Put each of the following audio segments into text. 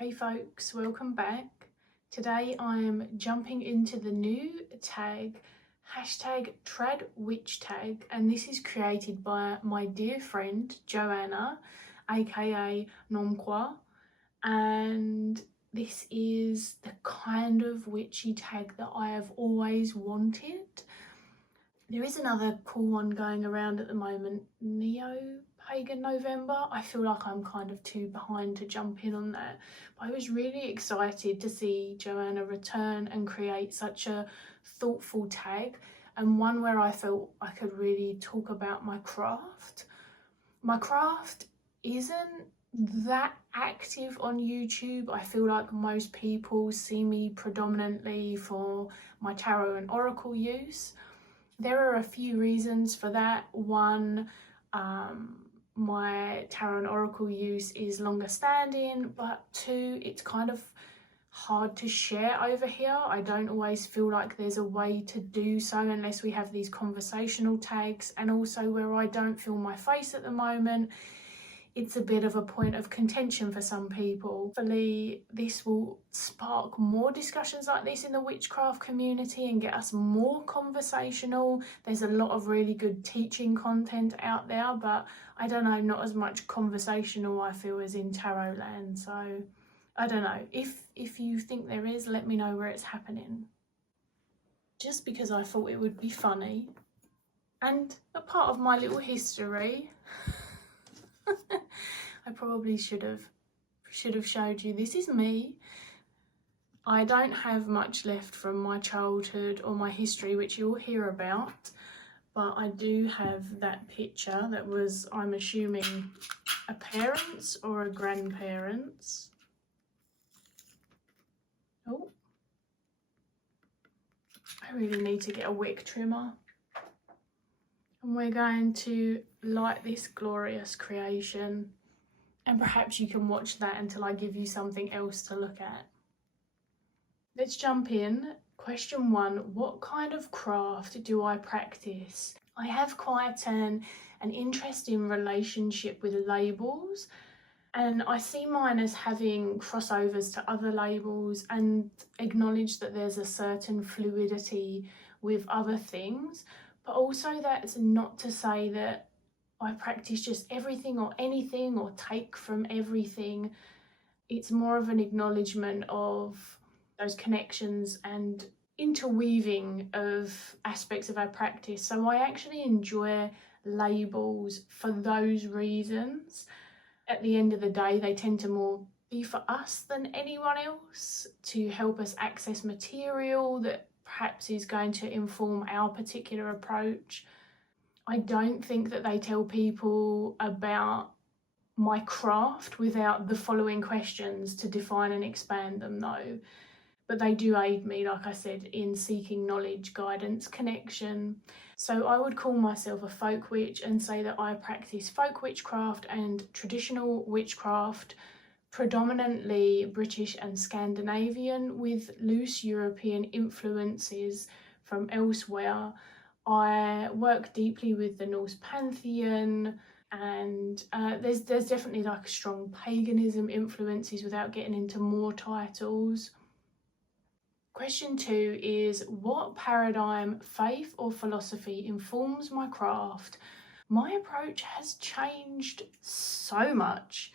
Hey folks, welcome back. Today I am jumping into the new tag, #TradWitchTag, and this is created by my dear friend Joanna, aka Nomqua, and this is the kind of witchy tag that I have always wanted. There is another cool one going around at the moment, Pagan November. I feel like I'm kind of too behind to jump in on that, but I was really excited to see Joanna return and create such a thoughtful tag, and one where I felt I could really talk about my craft. My craft isn't that active on YouTube. I feel like most people see me predominantly for my tarot and oracle use. There are a few reasons for that. One, my tarot and oracle use is longer standing, but two, it's kind of hard to share over here. I don't always feel like there's a way to do so unless we have these conversational tags, and also where I don't feel my face at the moment, it's a bit of a point of contention for some people. Hopefully this will spark more discussions like this in the witchcraft community and get us more conversational. There's a lot of really good teaching content out there, but I don't know, not as much conversational I feel as in tarot land. So I don't know, if you think there is, let me know where it's happening. Just because I thought it would be funny and a part of my little history. I probably should have showed you. This is me. I don't have much left from my childhood or my history, which you'll hear about, but I do have that picture that was, I'm assuming, a parent's or a grandparent's. Oh, I really need to get a wick trimmer. And we're going to light this glorious creation, and perhaps you can watch that until I give you something else to look at. Let's jump in. Question 1, what kind of craft do I practice? I have quite an interesting relationship with labels, and I see mine as having crossovers to other labels and acknowledge that there's a certain fluidity with other things. But also that's not to say that I practice just everything or anything or take from everything. It's more of an acknowledgement of those connections and interweaving of aspects of our practice. So I actually enjoy labels for those reasons. At the end of the day, they tend to more be for us than anyone else, to help us access material that perhaps is going to inform our particular approach. I don't think that they tell people about my craft without the following questions to define and expand them though. But they do aid me, like I said, in seeking knowledge, guidance, connection. So I would call myself a folk witch and say that I practice folk witchcraft and traditional witchcraft, predominantly British and Scandinavian, with loose European influences from elsewhere. I work deeply with the Norse pantheon, and there's definitely like strong paganism influences without getting into more titles. Question 2 is, what paradigm, faith or philosophy informs my craft? My approach has changed so much.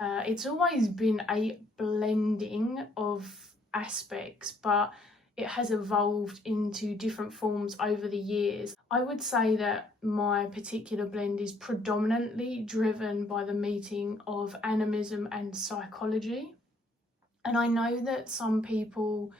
It's always been a blending of aspects, but it has evolved into different forms over the years. I would say that my particular blend is predominantly driven by the meeting of animism and psychology. And I know that some people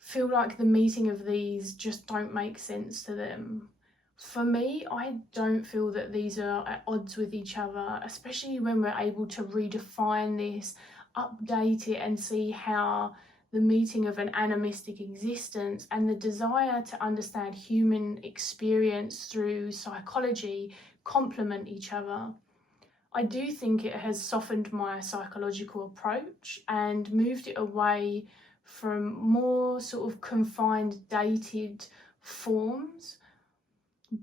feel like the meeting of these just don't make sense to them. For me, I don't feel that these are at odds with each other, especially when we're able to redefine this, update it, and see how the meeting of an animistic existence and the desire to understand human experience through psychology complement each other. I do think it has softened my psychological approach and moved it away from more sort of confined, dated forms.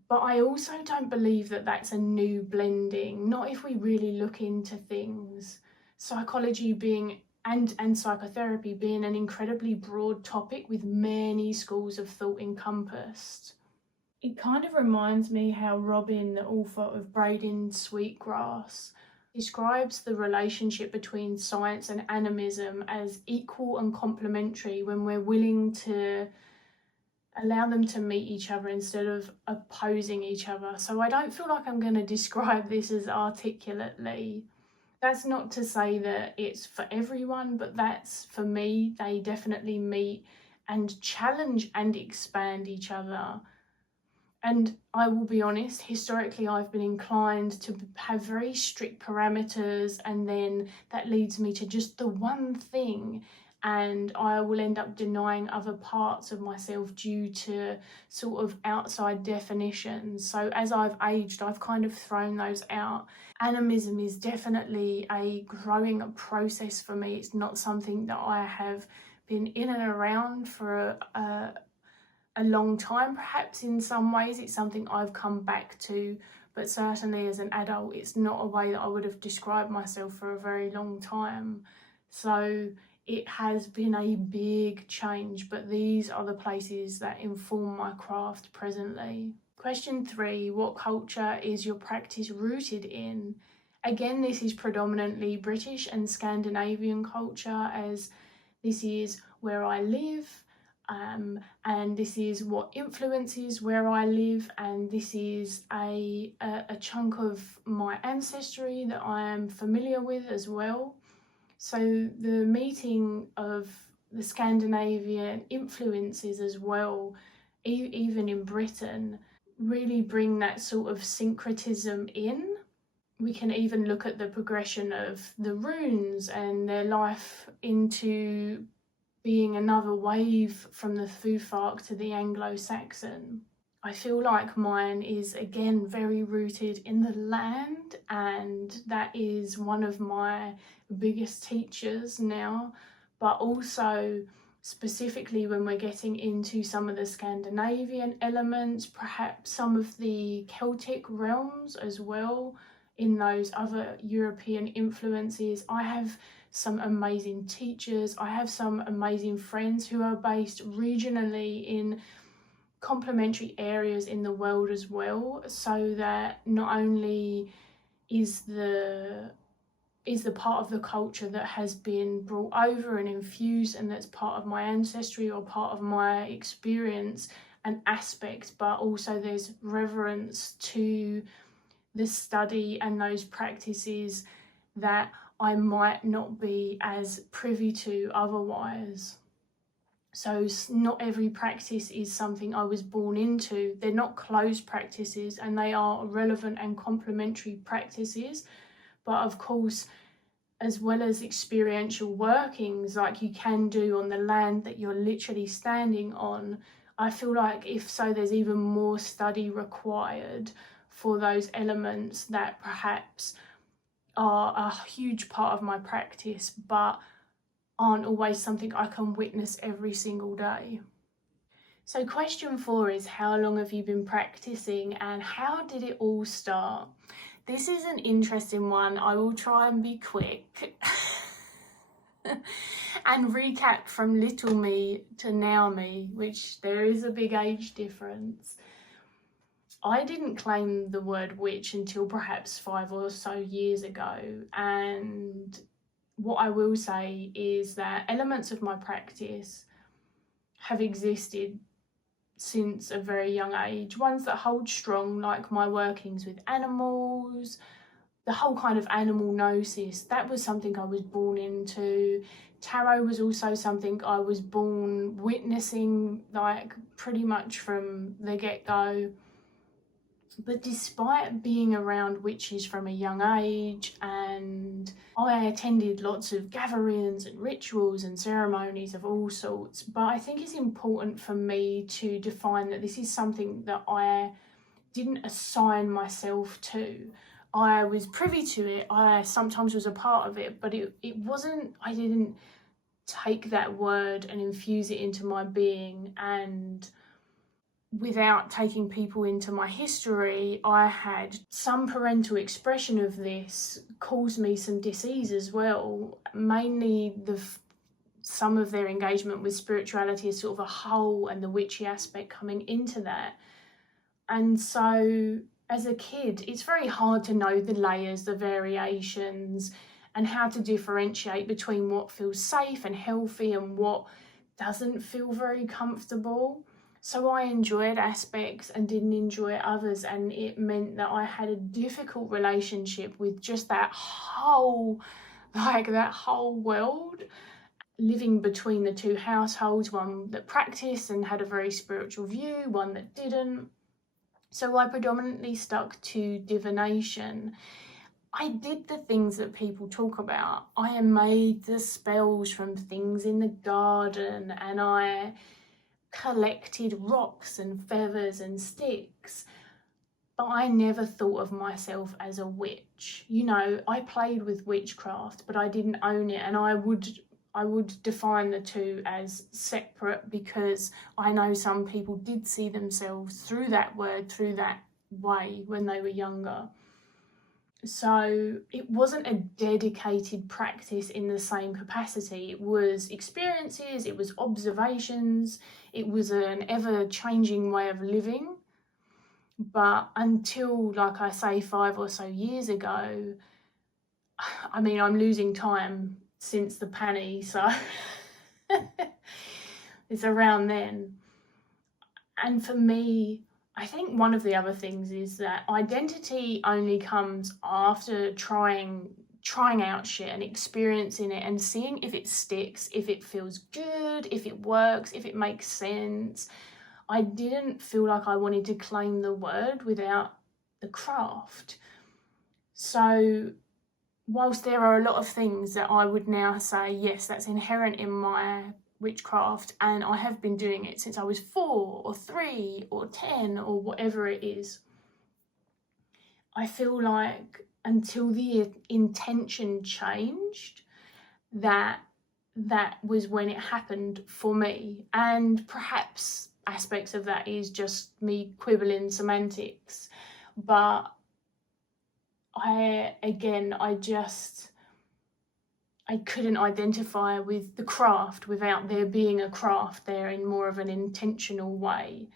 But I also don't believe that that's a new blending, not if we really look into things. Psychology being and psychotherapy being an incredibly broad topic with many schools of thought encompassed. It kind of reminds me how Robin, the author of Braiding Sweetgrass, describes the relationship between science and animism as equal and complementary when we're willing to allow them to meet each other instead of opposing each other. So I don't feel like I'm going to describe this as articulately. That's not to say that it's for everyone, but that's, for me, they definitely meet and challenge and expand each other. And I will be honest, historically I've been inclined to have very strict parameters, and then that leads me to just the one thing, and I will end up denying other parts of myself due to sort of outside definitions. So as I've aged, I've kind of thrown those out. Animism is definitely a growing process for me. It's not something that I have been in and around for a long time. Perhaps in some ways it's something I've come back to, but certainly as an adult it's not a way that I would have described myself for a very long time. So it has been a big change, but these are the places that inform my craft presently. Question 3, what culture is your practice rooted in? Again, this is predominantly British and Scandinavian culture, as this is where I live. And this is what influences where I live, and this is a chunk of my ancestry that I am familiar with as well. So the meeting of the Scandinavian influences as well, even in Britain, really bring that sort of syncretism in. We can even look at the progression of the runes and their life into being another wave from the Futhark to the Anglo-Saxon. I feel like mine is again very rooted in the land, and that is one of my biggest teachers now, but also specifically when we're getting into some of the Scandinavian elements, perhaps some of the Celtic realms as well, in those other European influences. I have some amazing teachers. I have some amazing friends who are based regionally in complementary areas in the world as well, so that not only is the part of the culture that has been brought over and infused and that's part of my ancestry or part of my experience an aspect, but also there's reverence to the study and those practices that I might not be as privy to otherwise. So not every practice is something I was born into. They're not closed practices, and they are relevant and complementary practices. But of course, as well as experiential workings like you can do on the land that you're literally standing on, I feel like if so, there's even more study required for those elements that perhaps are a huge part of my practice, but aren't always something I can witness every single day. So question 4 is, how long have you been practicing and how did it all start? This is an interesting one. I will try and be quick and recap from little me to now me, which there is a big age difference. I didn't claim the word witch until perhaps 5 or so years ago, and what I will say is that elements of my practice have existed since a very young age, ones that hold strong, like my workings with animals, the whole kind of animal gnosis. That was something I was born into. Tarot was also something I was born witnessing, like pretty much from the get-go. But despite being around witches from a young age, and I attended lots of gatherings and rituals and ceremonies of all sorts, but I think it's important for me to define that this is something that I didn't assign myself to. I was privy to it, I sometimes was a part of it, but it wasn't, I didn't take that word and infuse it into my being. And without taking people into my history, I had some parental expression of this caused me some disease as well. Mainly some of their engagement with spirituality as sort of a whole, and the witchy aspect coming into that. And so as a kid, it's very hard to know the layers, the variations, and how to differentiate between what feels safe and healthy and what doesn't feel very comfortable. So I enjoyed aspects and didn't enjoy others, and it meant that I had a difficult relationship with just that whole world, living between the two households, one that practiced and had a very spiritual view, one that didn't. So I predominantly stuck to divination. I did the things that people talk about. I made the spells from things in the garden, and I collected rocks and feathers and sticks, but I never thought of myself as a witch. You know, I played with witchcraft, but I didn't own it, and I would define the two as separate, because I know some people did see themselves through that word, through that way when they were younger. So it wasn't a dedicated practice in the same capacity. It was experiences, it was observations, it was an ever-changing way of living. But until, like I say, 5 or so years ago, I mean, I'm losing time since the panny, so it's around then. And for me, I think one of the other things is that identity only comes after trying out shit and experiencing it and seeing if it sticks, if it feels good, if it works, if it makes sense. I didn't feel like I wanted to claim the word without the craft. So whilst there are a lot of things that I would now say, yes, that's inherent in my witchcraft, and I have been doing it since I was 4 or 3 or 10 or whatever it is, I feel like until the intention changed, that was when it happened for me. And perhaps aspects of that is just me quibbling semantics, but I couldn't identify with the craft without there being a craft there in more of an intentional way.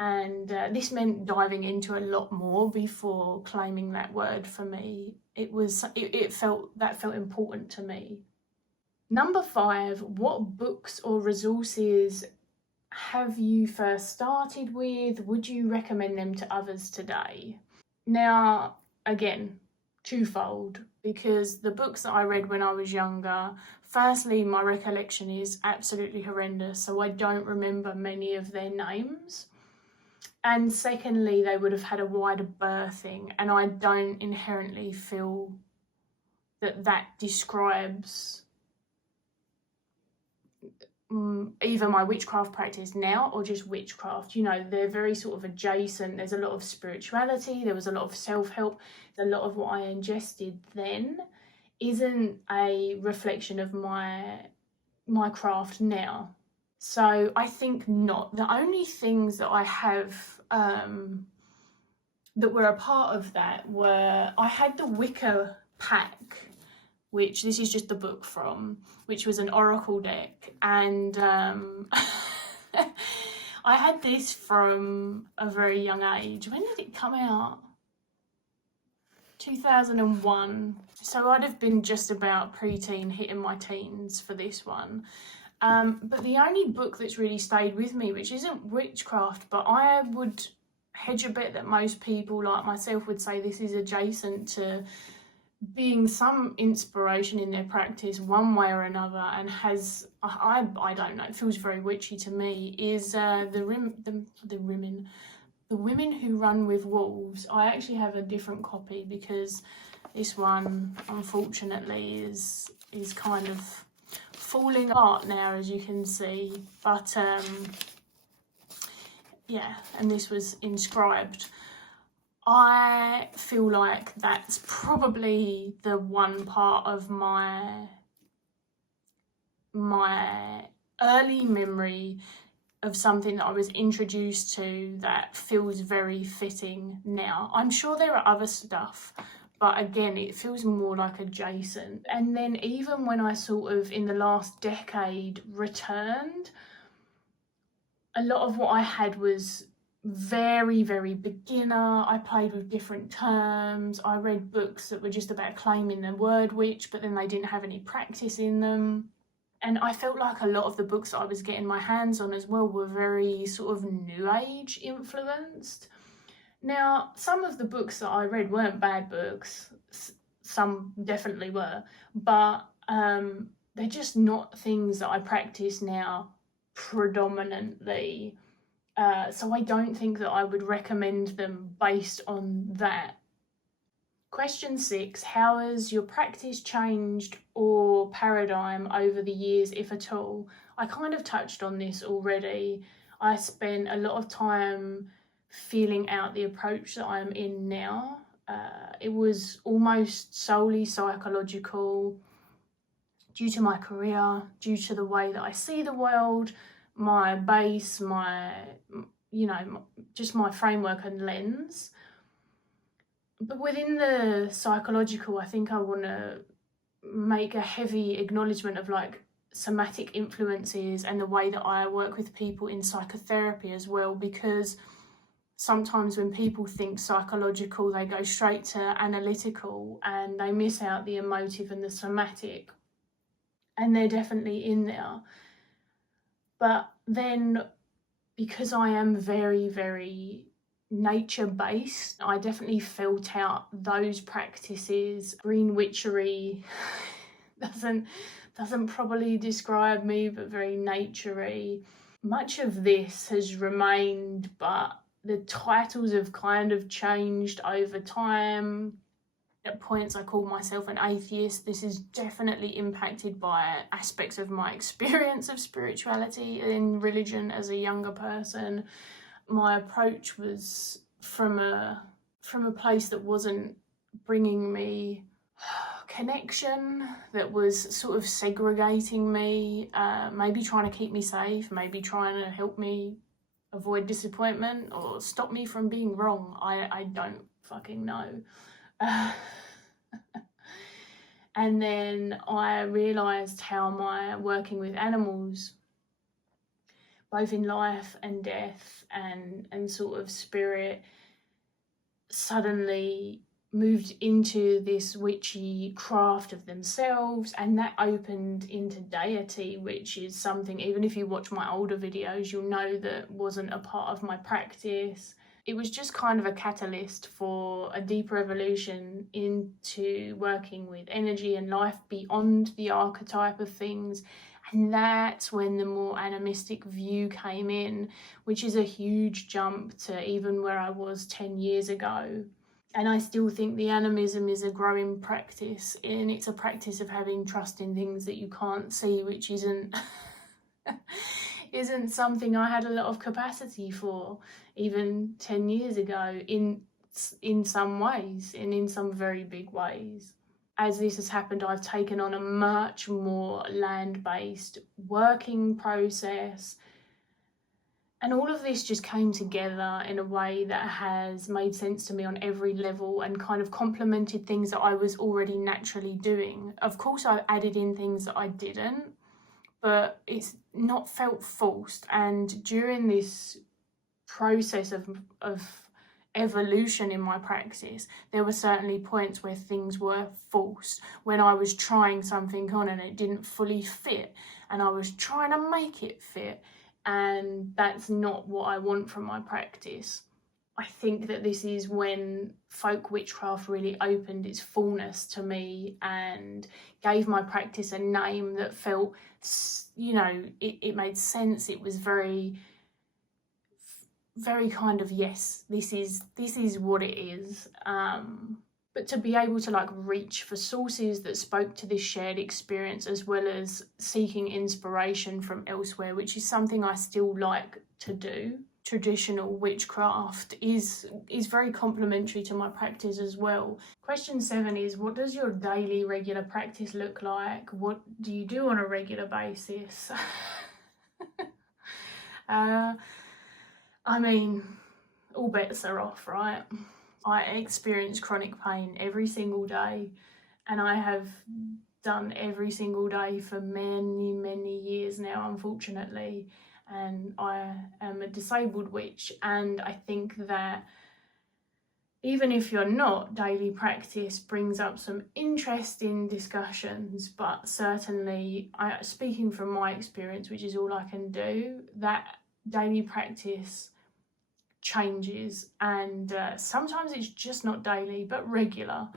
And this meant diving into a lot more before claiming that word for me. It felt important to me. Number 5, what books or resources have you first started with? Would you recommend them to others today? Now, again, twofold, because the books that I read when I was younger, firstly, my recollection is absolutely horrendous, so I don't remember many of their names. And secondly, they would have had a wider birthing, and I don't inherently feel that describes either my witchcraft practice now or just witchcraft. You know, they're very sort of adjacent. There's a lot of spirituality, there was a lot of self-help. A lot of what I ingested then isn't a reflection of my craft now. So I think not. The only things that I have that were a part of that were, I had the Wicca pack, which this is just the book from, which was an oracle deck, and I had this from a very young age. When did it come out? 2001. So I'd have been just about preteen, hitting my teens for this one. But the only book that's really stayed with me, which isn't witchcraft, but I would hedge a bet that most people like myself would say this is adjacent to being some inspiration in their practice one way or another, and has, I don't know, it feels very witchy to me, is the Women Who Run With Wolves. I actually have a different copy because this one, unfortunately, is kind of falling apart now, as you can see. But yeah, and this was inscribed. I feel like that's probably the one part of my early memory of something that I was introduced to that feels very fitting now. I'm sure there are other stuff, but again, it feels more like adjacent. And then even when I sort of in the last decade returned, a lot of what I had was very, very beginner. I played with different terms. I read books that were just about claiming the word witch, but then they didn't have any practice in them. And I felt like a lot of the books that I was getting my hands on as well were very sort of new age influenced. Now, some of the books that I read weren't bad books. Some definitely were, but they're just not things that I practice now predominantly. So I don't think that I would recommend them based on that. Question 6, how has your practice changed or paradigm over the years, if at all? I kind of touched on this already. I spent a lot of time feeling out the approach that I'm in now. It was almost solely psychological due to my career, due to the way that I see the world, my base, just my framework and lens. But within the psychological, I think I want to make a heavy acknowledgement of like somatic influences and the way that I work with people in psychotherapy as well, because sometimes when people think psychological, they go straight to analytical and they miss out the emotive and the somatic. And they're definitely in there. But then because I am very, very nature-based, I definitely felt out those practices. Green witchery doesn't probably describe me, but very nature-y. Much of this has remained, but the titles have kind of changed over time. At points I call myself an atheist. This is definitely impacted by aspects of my experience of spirituality and religion as a younger person. My approach was from a place that wasn't bringing me connection, that was sort of segregating me, maybe trying to keep me safe, maybe trying to help me avoid disappointment or stop me from being wrong. I don't fucking know. And then I realised how my working with animals, both in life and death and sort of spirit, suddenly moved into this witchy craft of themselves, and that opened into deity, which is something, even if you watch my older videos, you'll know that wasn't a part of my practice. It was just kind of a catalyst for a deeper evolution into working with energy and life beyond the archetype of things. And that's when the more animistic view came in, which is a huge jump to even where I was 10 years ago. And I still think the animism is a growing practice, and it's a practice of having trust in things that you can't see, which isn't something I had a lot of capacity for even 10 years ago in some ways, and in some very big ways. As this has happened, I've taken on a much more land-based working process. And all of this just came together in a way that has made sense to me on every level and kind of complemented things that I was already naturally doing. Of course, I added in things that I didn't, but it's not felt forced. And during this process of evolution in my practice, there were certainly points where things were forced, when I was trying something on and it didn't fully fit, and I was trying to make it fit. And that's not what I want from my practice. I think that this is when folk witchcraft really opened its fullness to me and gave my practice a name that felt, it made sense. It was very, very kind of, yes, this is what it is. But to be able to reach for sources that spoke to this shared experience, as well as seeking inspiration from elsewhere, which is something I still like to do. Traditional witchcraft is very complementary to my practice as well. Question 7 is, what does your daily regular practice look like? What do you do on a regular basis? I mean, all bets are off, right? I experience chronic pain every single day, and I have done every single day for many, many years now, unfortunately. And I am a disabled witch, and I think that even if you're not, daily practice brings up some interesting discussions, but certainly, speaking from my experience, which is all I can do, that daily practice changes, and sometimes it's just not daily but regular,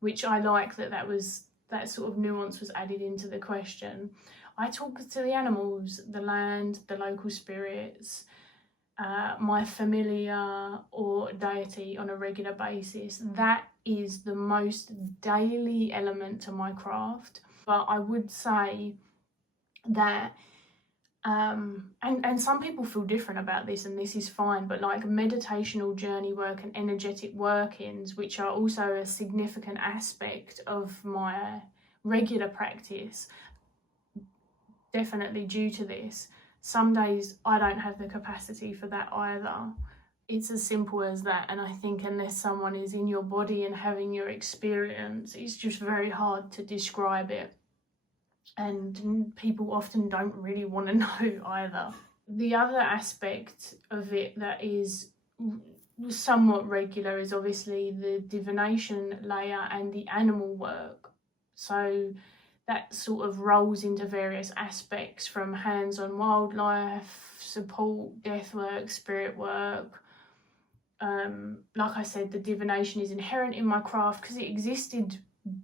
which I like that sort of nuance was added into the question. I talk to the animals, the land, the local spirits, my familiar or deity on a regular basis. That is the most daily element to my craft. But I would say that and some people feel different about this, and this is fine, but like meditational journey work and energetic workings, which are also a significant aspect of my regular practice, definitely due to this, some days I don't have the capacity for that either. It's as simple as that, and I think unless someone is in your body and having your experience, it's just very hard to describe it. And people often don't really want to know either. The other aspect of it that is somewhat regular is obviously the divination layer and the animal work. So that sort of rolls into various aspects, from hands-on wildlife, support, death work, spirit work. Like I said, the divination is inherent in my craft because it existed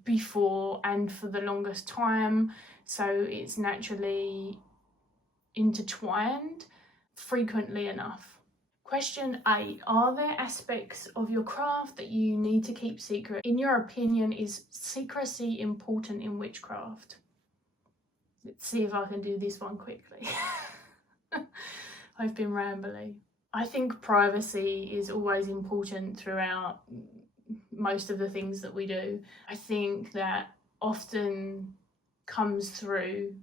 before and for the longest time, so it's naturally intertwined frequently enough. Question 8. Are there aspects of your craft that you need to keep secret? In your opinion, is secrecy important in witchcraft? Let's see if I can do this one quickly. I've been rambling. I think privacy is always important throughout most of the things that we do. I think that often comes through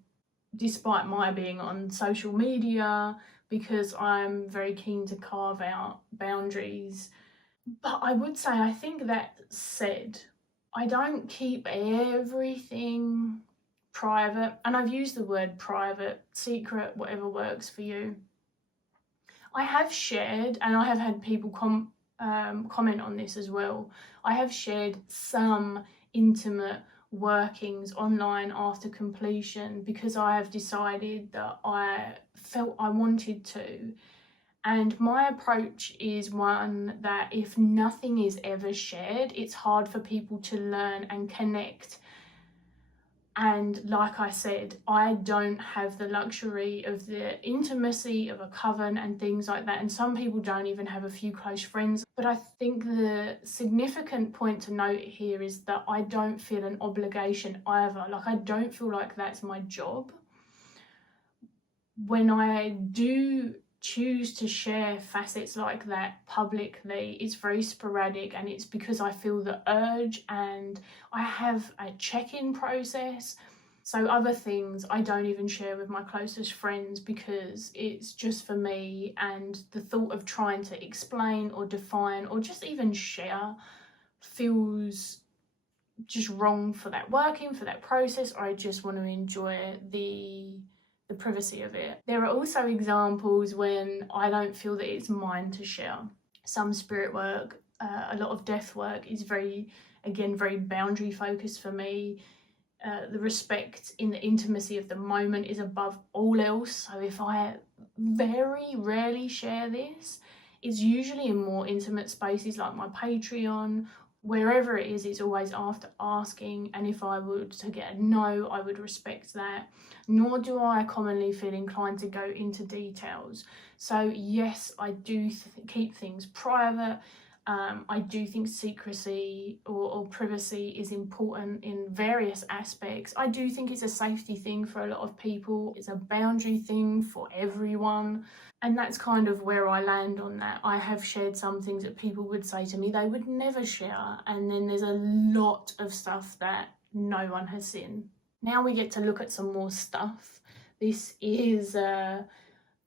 despite my being on social media, because I'm very keen to carve out boundaries. But I would say, I think that said, I don't keep everything private, and I've used the word private, secret, whatever works for you. I have shared, and I have had people comment on this as well, I have shared some intimate workings online after completion because I have decided that I felt I wanted to. And my approach is one that if nothing is ever shared, it's hard for people to learn and connect. And like I said, I don't have the luxury of the intimacy of a coven and things like that. And some people don't even have a few close friends. But I think the significant point to note here is that I don't feel an obligation either. Like, I don't feel like that's my job. When I do choose to share facets like that publicly, it's very sporadic, and it's because I feel the urge and I have a check-in process. So other things I don't even share with my closest friends because it's just for me, and the thought of trying to explain or define or just even share feels just wrong for that working, for that process, or I just want to enjoy the privacy of it. There are also examples when I don't feel that it's mine to share. Some spirit work, a lot of death work is very boundary focused for me. The respect in the intimacy of the moment is above all else. So if I very rarely share this, it's usually in more intimate spaces like my Patreon. Wherever it is, it's always after asking, and if I were to get a no, I would respect that. Nor do I commonly feel inclined to go into details. So yes, I do keep things private. I do think secrecy or privacy is important in various aspects. I do think it's a safety thing for a lot of people. It's a boundary thing for everyone. And that's kind of where I land on that. I have shared some things that people would say to me they would never share. And then there's a lot of stuff that no one has seen. Now we get to look at some more stuff. This is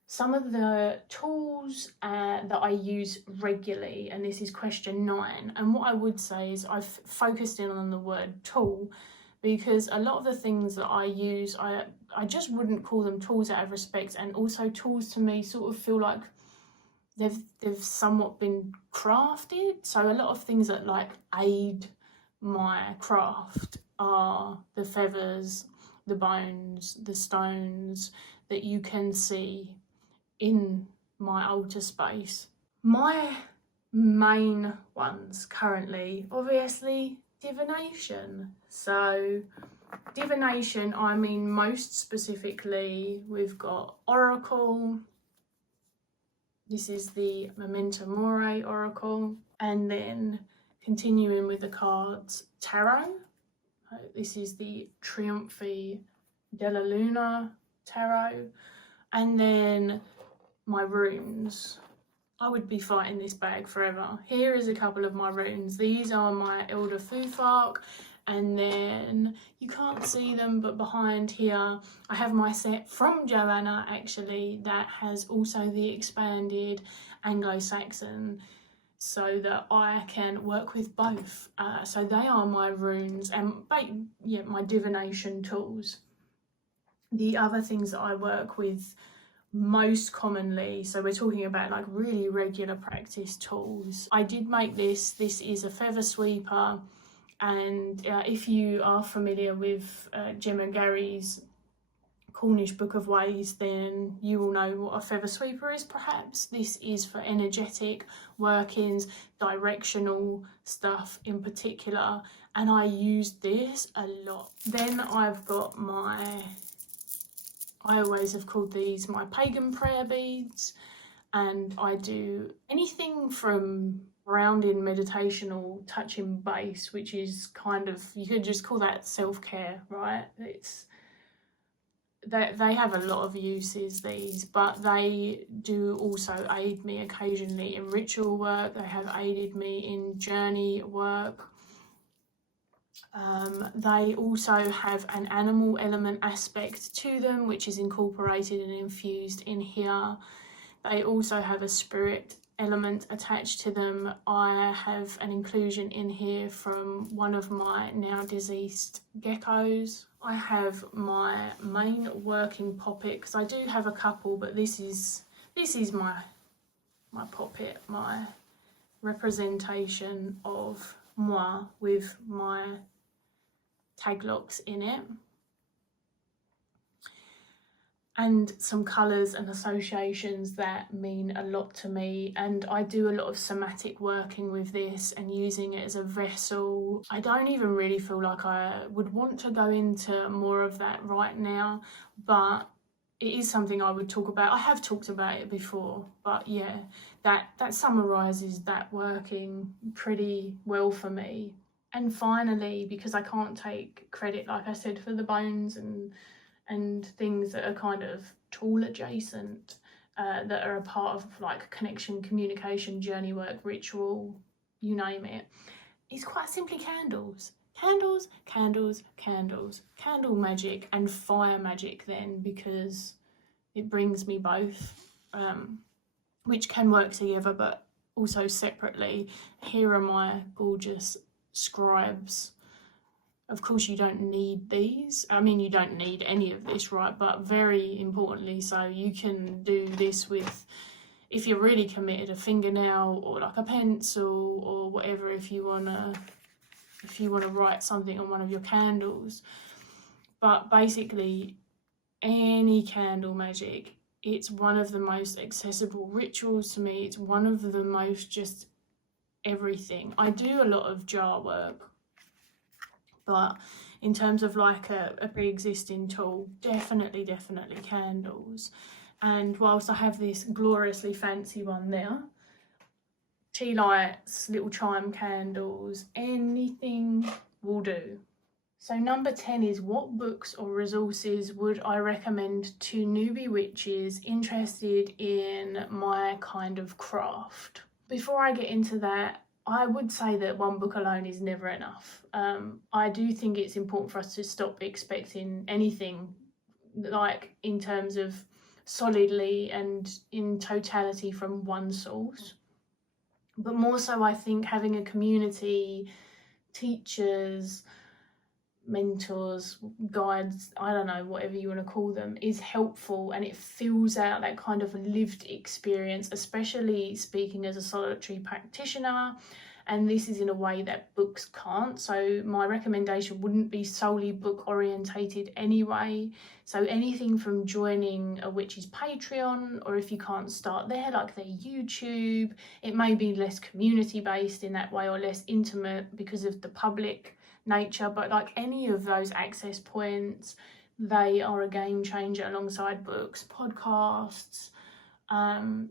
Some of the tools that I use regularly, and this is question 9, and what I would say is I've focused in on the word tool because a lot of the things that I use, I just wouldn't call them tools out of respect, and also tools to me sort of feel like they've somewhat been crafted. So a lot of things that like aid my craft are the feathers, the bones, the stones that you can see in my altar space. My main ones currently, obviously, divination. So divination, I mean most specifically, we've got oracle. This is the Memento Mori oracle, and then continuing with the cards, tarot. This is the Trionfi della Luna tarot, and then my runes. I would be fighting this bag forever. Here is a couple of my runes. These are my Elder Futhark, and then you can't see them, but behind here I have my set from Joanna actually that has also the expanded Anglo-Saxon, so that I can work with both. So they are my runes and my divination tools. The other things that I work with most commonly, so we're talking about like really regular practice tools. I did make this is a feather sweeper, and if you are familiar with Gemma Gary's Cornish Book of Ways, then you will know what a feather sweeper is perhaps. This is for energetic workings, directional stuff in particular, and I use this a lot. Then I've got I always have called these my pagan prayer beads, and I do anything from grounding, meditational, touching base, which is kind of, you could just call that self-care, right? It's they have a lot of uses, these, but they do also aid me occasionally in ritual work. They have aided me in journey work. They also have an animal element aspect to them, which is incorporated and infused in here. They also have a spirit element attached to them. I have an inclusion in here from one of my now deceased geckos. I have my main working poppet, because I do have a couple, but this is my poppet, my representation of moi with my tag locks in it, and some colours and associations that mean a lot to me. And I do a lot of somatic working with this and using it as a vessel. I don't even really feel like I would want to go into more of that right now, but it is something I would talk about. I have talked about it before, but yeah, that summarises that working pretty well for me. And finally, because I can't take credit, like I said, for the bones and things that are kind of tool adjacent, that are a part of like connection, communication, journey work, ritual, you name it, it's quite simply candles. Candles, candles, candles. Candle magic and fire magic then, because it brings me both, which can work together but also separately. Here are my gorgeous scribes. Of course you don't need these, I mean you don't need any of this, right, but very importantly, so you can do this with, if you're really committed, a fingernail or like a pencil or whatever, if you want to write something on one of your candles. But basically any candle magic, it's one of the most accessible rituals to me. It's one of the most just everything. I do a lot of jar work, but in terms of like a pre-existing tool, definitely candles. And whilst I have this gloriously fancy one there, tea lights, little chime candles, anything will do. So number 10 is, what books or resources would I recommend to newbie witches interested in my kind of craft? Before I get into that, I would say that one book alone is never enough. I do think it's important for us to stop expecting anything, like in terms of solidly and in totality from one source. But more so, I think having a community, teachers, mentors, guides, I don't know, whatever you want to call them, is helpful, and it fills out that kind of lived experience, especially speaking as a solitary practitioner. And this is in a way that books can't. So my recommendation wouldn't be solely book orientated anyway. So anything from joining a witch's Patreon, or if you can't start there, like their YouTube, it may be less community based in that way, or less intimate because of the public nature. But like any of those access points, they are a game changer alongside books, podcasts,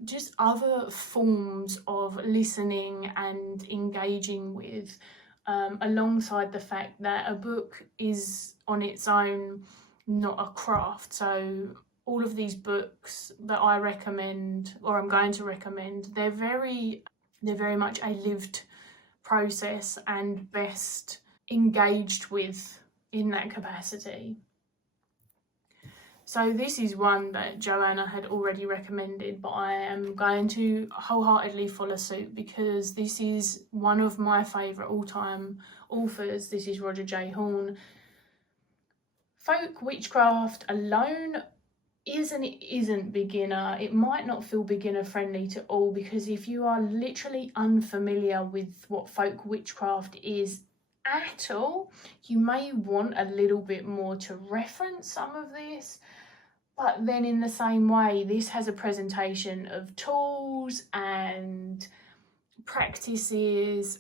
just other forms of listening and engaging with, alongside the fact that a book is on its own not a craft. So all of these books that I recommend, or I'm going to recommend, they're very much a lived process and best engaged with in that capacity. So this is one that Joanna had already recommended, but I am going to wholeheartedly follow suit because this is one of my favourite all-time authors. This is Roger J. Horne. Folk witchcraft alone isn't beginner. It might not feel beginner friendly to all, because if you are literally unfamiliar with what folk witchcraft is at all, you may want a little bit more to reference some of this. But then in the same way, this has a presentation of tools and practices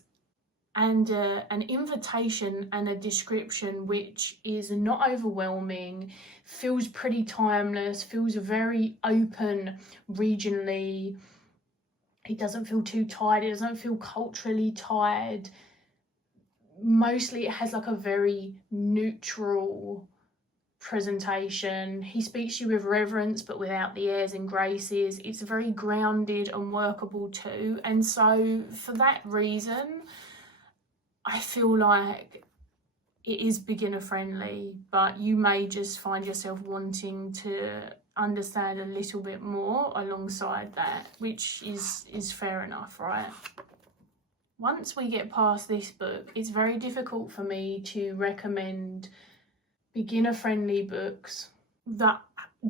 and an invitation and a description which is not overwhelming, feels pretty timeless, feels very open regionally. It doesn't feel too tied, it doesn't feel culturally tied. Mostly it has like a very neutral presentation. He speaks to you with reverence but without the airs and graces. It's very grounded and workable too, and so for that reason I feel like it is beginner friendly, but you may just find yourself wanting to understand a little bit more alongside that, which is fair enough, right? Once we get past this book, it's very difficult for me to recommend beginner-friendly books that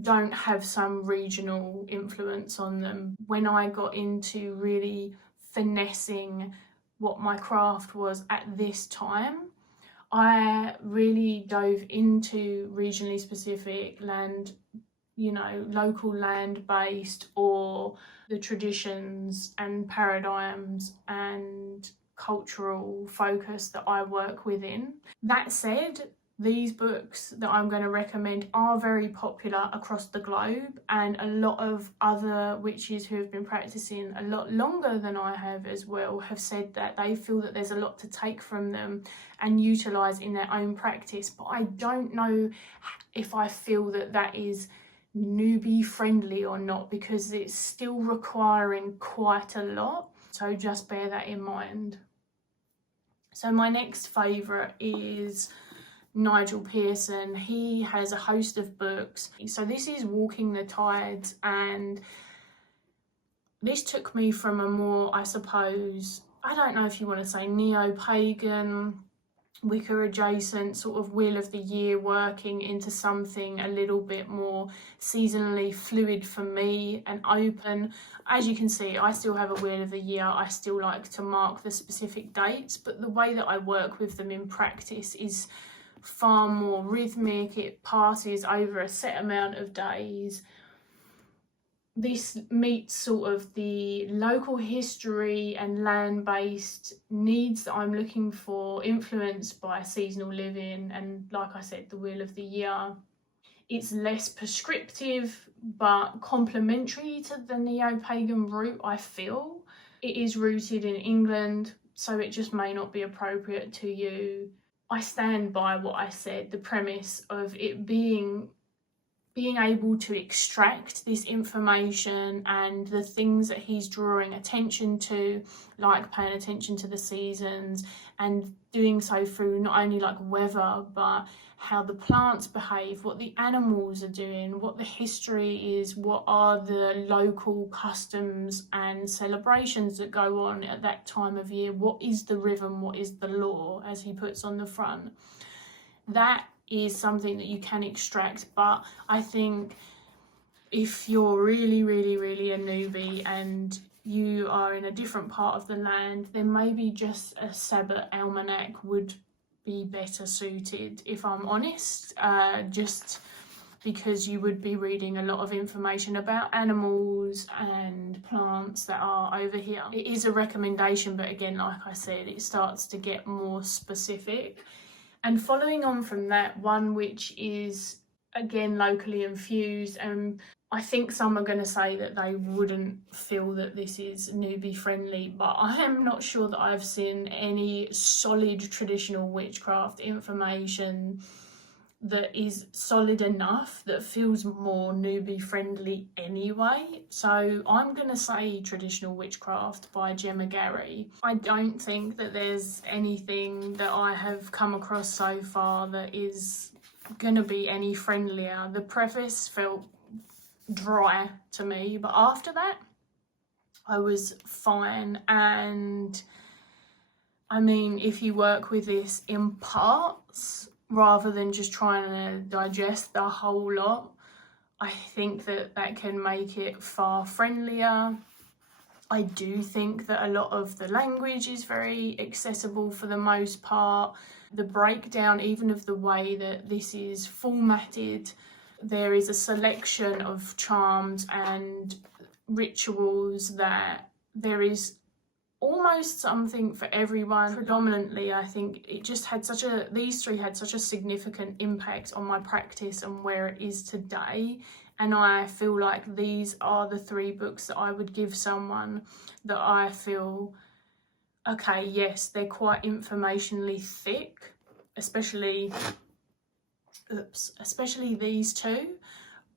don't have some regional influence on them. When I got into really finessing what my craft was at this time, I really dove into regionally specific land, local land-based, or the traditions and paradigms and cultural focus that I work within. That said, these books that I'm going to recommend are very popular across the globe, and a lot of other witches who have been practicing a lot longer than I have as well have said that they feel that there's a lot to take from them and utilise in their own practice. But I don't know if I feel that that is newbie friendly or not, because it's still requiring quite a lot. So just bear that in mind. So my next favourite is Nigel Pearson. He has a host of books. So this is Walking the Tides, and this took me from a more, I suppose, I don't know if you want to say neo-pagan, Wicca adjacent sort of Wheel of the Year, working into something a little bit more seasonally fluid for me and open. As you can see, I still have a Wheel of the Year. I still like to mark the specific dates, but the way that I work with them in practice is far more rhythmic. It passes over a set amount of days. This meets sort of the local history and land-based needs that I'm looking for, influenced by seasonal living and, like I said, the Wheel of the Year. It's less prescriptive but complementary to the neo-pagan route, I feel. It is rooted in England, so it just may not be appropriate to you. I stand by what I said, the premise of it being being able to extract this information and the things that he's drawing attention to, like paying attention to the seasons, and doing so through not only like weather, but how the plants behave, what the animals are doing, what the history is, what are the local customs and celebrations that go on at that time of year, what is the rhythm, what is the law, as he puts on the front. That is something that you can extract, but I think if you're really a newbie and you are in a different part of the land, then maybe just a Sabbath almanac would be better suited, if I'm honest, just because you would be reading a lot of information about animals and plants that are over here. It is a recommendation, but again, like I said, it starts to get more specific. And following on from that, one which is again locally infused, and I think some are going to say that they wouldn't feel that this is newbie friendly, but I am not sure that I've seen any solid traditional witchcraft information that is solid enough that feels more newbie friendly anyway. So I'm going to say Traditional Witchcraft by Gemma Gary. I don't think that there's anything that I have come across so far that is going to be any friendlier. The preface felt dry to me, but after that I was fine. And I mean, if you work with this in parts rather than just trying to digest the whole lot, I think that that can make it far friendlier. I do think that a lot of the language is very accessible for the most part. The breakdown, even of the way that this is formatted, there is a selection of charms and rituals that there is almost something for everyone. Predominantly, I think it just had these three had such a significant impact on my practice and where it is today. And I feel like these are the three books that I would give someone that I feel, okay, yes, they're quite informationally thick, especially these two,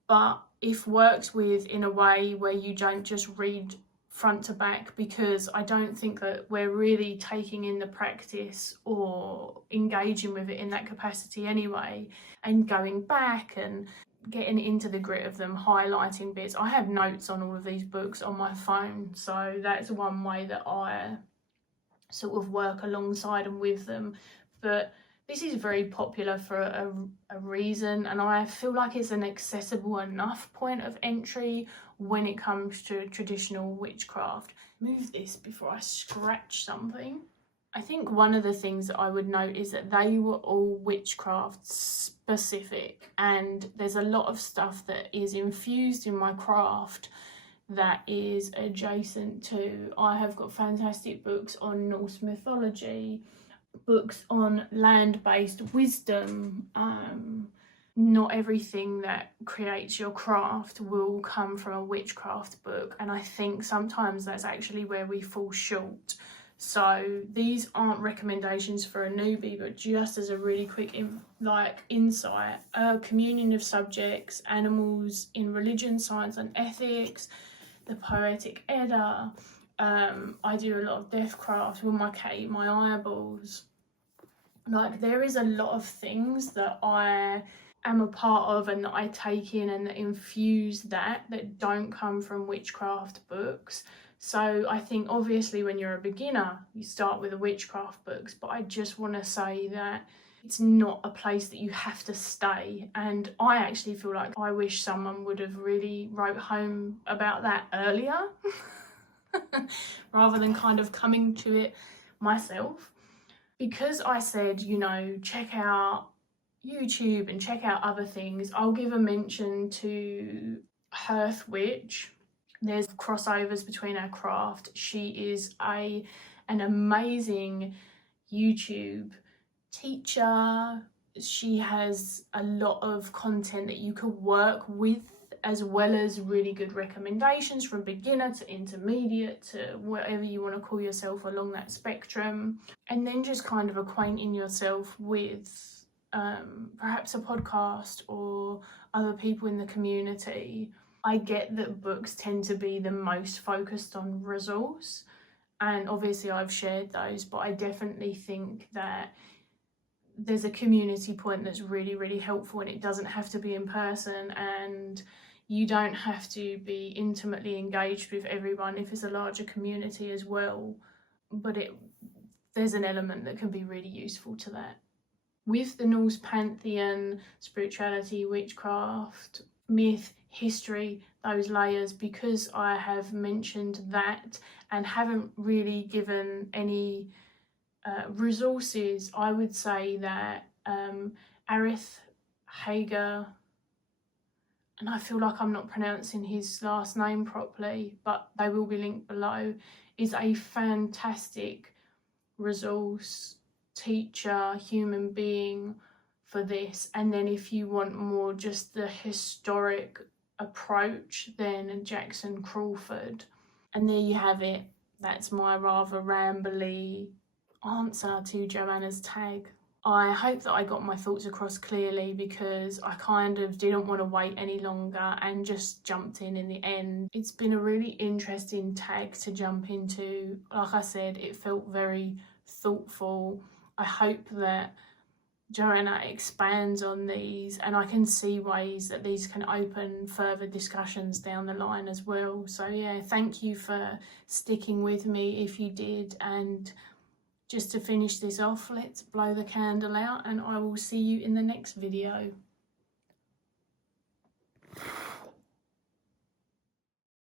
but if worked with in a way where you don't just read front to back, because I don't think that we're really taking in the practice or engaging with it in that capacity anyway, and going back and getting into the grit of them, highlighting bits. I have notes on all of these books on my phone, so that's one way that I sort of work alongside and with them. But this is very popular for a reason, and I feel like it's an accessible enough point of entry when it comes to traditional witchcraft. Move this before I scratch something. I think one of the things that I would note is that they were all witchcraft specific, and there's a lot of stuff that is infused in my craft that is adjacent to. I have got fantastic books on Norse mythology, books on land-based wisdom. Not everything that creates your craft will come from a witchcraft book, and I think sometimes that's actually where we fall short. So these aren't recommendations for a newbie, but just as a really quick insight: a communion of subjects, animals in religion, science and ethics, the Poetic Edda. I do a lot of deathcraft with my cat eat my eyeballs. Like, there is a lot of things that I am a part of and that I take in and that infuse that don't come from witchcraft books. So I think obviously when you're a beginner, you start with the witchcraft books, but I just want to say that it's not a place that you have to stay. And I actually feel like I wish someone would have really wrote home about that earlier rather than kind of coming to it myself. Because I said, you know, check out YouTube and check out other things, I'll give a mention to Hearth Witch. There's crossovers between our craft. She is an amazing YouTube teacher. She has a lot of content that you could work with, as well as really good recommendations from beginner to intermediate to whatever you want to call yourself along that spectrum. And then just kind of acquainting yourself with perhaps a podcast or other people in the community. I get that books tend to be the most focused on resource, and obviously I've shared those, but I definitely think that there's a community point that's really, really helpful, and it doesn't have to be in person, and you don't have to be intimately engaged with everyone if it's a larger community as well. But there's an element that can be really useful to that. With the Norse pantheon, spirituality, witchcraft, myth, history, those layers, because I have mentioned that and haven't really given any resources, I would say that Arith Hager, and I feel like I'm not pronouncing his last name properly, but they will be linked below, is a fantastic resource, teacher, human being for this. And then if you want more just the historic approach, then Jackson Crawford. And there you have it. That's my rather rambly answer to Joanna's tag. I hope that I got my thoughts across clearly, because I kind of didn't want to wait any longer and just jumped in the end. It's been a really interesting tag to jump into. Like I said, it felt very thoughtful. I hope that Joanna expands on these, and I can see ways that these can open further discussions down the line as well. So yeah, thank you for sticking with me if you did. And just to finish this off, let's blow the candle out, and I will see you in the next video.